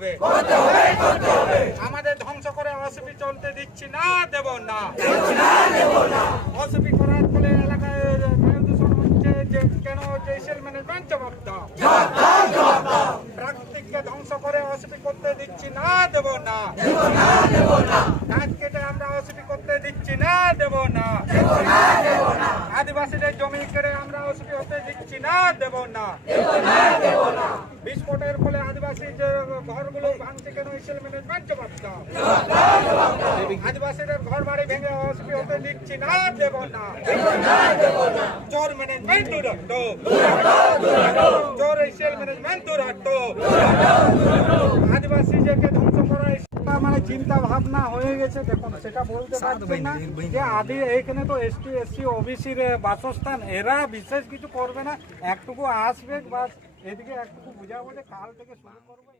হবে। আমাদের ধ্বংস করে অসুবি চলতে দিচ্ছি না, দেব না। অসুবি করার ফলে এলাকায় বায়ু দূষণ হচ্ছে, যে কেন জেসেল ম্যানেজমেন্ট জবাব দাও। প্রাকৃতিককে ধ্বংস করে অসুবি করতে দিচ্ছি না, দেব না। গাছ কেটে আমরা অসুবি করতে দিচ্ছি না, দেব না। আদিবাসীদের জমি কেড়ে আমরা অসুবি হতে দিচ্ছি না, দেব না। বিস্ফোটের ফলে আদিবাসী যে ঘরগুলো ভাঙছে, কেন জেসেল ম্যানেজমেন্ট জবাব দাও। আদিবাসীদের ঘর বাড়ি ভেঙে অসুবি হতে দিচ্ছি না, দেব না। চোর ম্যানেজমেন্ট দূর হটো, চোর জেসেল ম্যানেজমেন্ট দূর হটো। আদিবাসীদেরকে ধ্বংস করা মানে চিন্তা ভাবনা হয়ে গেছে। দেখুন, সেটা বলতে পারছি না যে এইখানে তো এসটি এসসি ওবিসির বাসস্থান, এরা বিশেষ কিছু করবে না, একটুকু আসবে বাস, এদিকে একটুকু বুঝাবো যে কাল থেকে শুরু করবো।